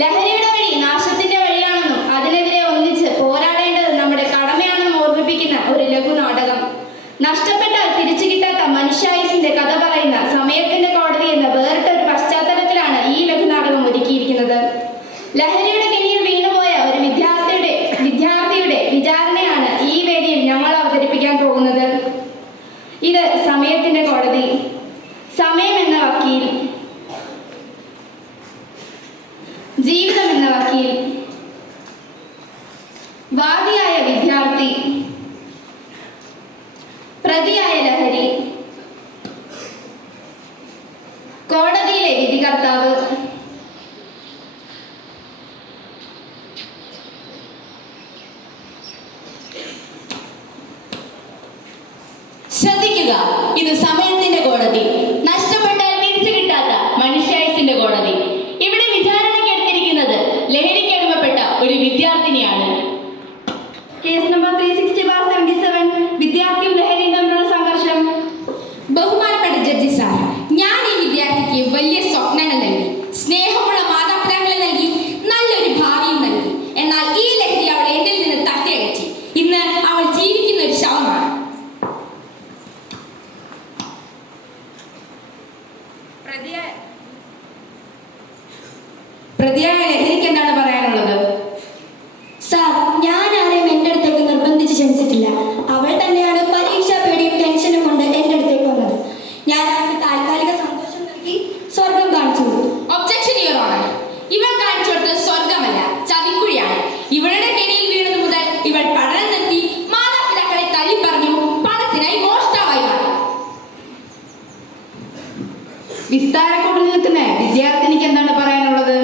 ലഹരിയുടെ വഴി നാശത്തിന്റെ വഴിയാണെന്നും അതിനെതിരെ ഒന്നിച്ച് പോരാടേണ്ടത് നമ്മുടെ കടമയാണെന്നും ഓർമ്മിപ്പിക്കുന്ന ഒരു ലഘുനാടകം. നഷ്ടപ്പെട്ടാൽ തിരിച്ചു കിട്ടാത്ത മനുഷ്യായുസിന്റെ കഥ പറയുന്ന സമയത്തിന്റെ കോടതി എന്ന വേറിട്ട ഒരു പശ്ചാത്തലത്തിലാണ് ഈ ലഘുനാടകം ഒരുക്കിയിരിക്കുന്നത്. ലഹരിയുടെ കെണിയിൽ വീണുപോയ ഒരു വിദ്യാർത്ഥിയുടെ വിചാരണയാണ് ഈ വേദിയിൽ ഞങ്ങൾ അവതരിപ്പിക്കാൻ പോകുന്നത്. ഇത് സമയത്തിന്റെ കോടതി. സമയം എന്ന വക്കീൽ, ജീവിതം എന്ന വക്കീൽ, വാദിയായ വിദ്യാർത്ഥി, പ്രതിയായ ലഹരി, കോടതിയിലെ വിധികർത്താവ്. ശ്രദ്ധിക്കുക, ഇത് സമയത്തിന്റെ കോടതി, നഷ്ടപ്പെട്ടാൽ തിരിച്ചു കിട്ടാത്ത മനുഷ്യായുസിന്റെ കോടതി. ഇവിടെ വിചാരണയ്ക്ക് എടുത്തിരിക്കുന്നത് ലഹരിക്കടിമപ്പെട്ട ഒരു വിദ്യാർത്ഥിനിയാണ്. കേസ് നമ്പർ 360/77, വിദ്യാർത്ഥിയും ലഹരിയും തമ്മിലുള്ള സംഘർഷം. ബഹുമാനപ്പെട്ട ജഡ്ജി സാർ, ഞാൻ ഈ വിദ്യാർത്ഥിക്ക് വലിയ സ്വപ്നങ്ങൾ നൽകി, സ്നേഹമുള്ള മാതാപിതാക്കളെ നൽകി, നല്ലൊരു ഭാവിയും നൽകി. എന്നാൽ ഈ ലഹരി അവളെ എന്നിൽ നിന്ന് തട്ടിയകറ്റി. ഇന്ന് അവൾ ജീവിക്കുന്ന ഒരു ശവമാണ്. പ്രതിയായ ലഹരിക്ക് എന്താണ് പറയാനുള്ളത്? സാർ, ഞാൻ ആരെയും എൻ്റെ അടുത്തേക്ക് നിർബന്ധിച്ച് ക്ഷണിച്ചിട്ടില്ല. അവൾ തന്നെയാണ് പരീക്ഷാ പേടിയും ടെൻഷനും കൊണ്ട് എൻ്റെ അടുത്തേക്ക് വന്നത്. ഞാൻ അവൾക്ക് താൽക്കാലിക സന്തോഷം നൽകി സ്വർഗം കാണിച്ചു കൊടുത്തു. ഒബ്ജക്ഷൻ യുവർ ഓണർ, ഇവൾ കാണിച്ചു കൊടുത്തത് സ്വർഗമല്ല, ചതിക്കുഴിയാണ്. ഇവളുടെ കെണിയിൽ വീണത് മുതൽ ഇവൾ പഠനം നിർത്തി, മാതാപിതാക്കളെ തല്ലി പറഞ്ഞു, പണത്തിനായി മോഷ്ടാവായി മാറി. വിസ്താരക്കൂടിൽ നിൽക്കുന്ന വിദ്യാർത്ഥിനിക്ക് എന്താണ് പറയാനുള്ളത്?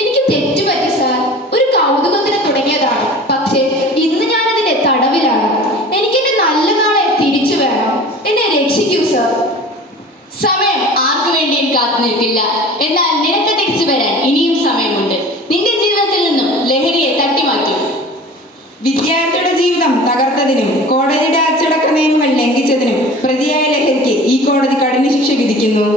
എനിക്ക് തെറ്റുപറ്റി സാർ. ഒരു കൗതുകത്തിന് തുടങ്ങിയതാണ്. പക്ഷേ ഇന്ന് ഞാനതിന്റെ തടവിലാണ്. എനിക്കെന്റെ നല്ല നാളെ തിരിച്ചു വേണം. എന്നെ രക്ഷിക്കൂ സാർ. സമയം ആർക്കു വേണ്ടിയും കാത്തു നിൽക്കില്ല. എന്നാൽ നിനക്ക് തിരിച്ചു വരാൻ ഇനിയും സമയമുണ്ട്. നിന്റെ ജീവിതത്തിൽ നിന്നും ലഹരിയെ തട്ടിമാറ്റും. വിദ്യാർത്ഥിയുടെ ജീവിതം തകർത്തതിനും കോടതിയുടെ അച്ചടക്ക നിയമങ്ങൾ ലംഘിച്ചതിനും പ്രതിയായ ലഹരിക്ക് ഈ കോടതി കഠിന ശിക്ഷ വിധിക്കുന്നു.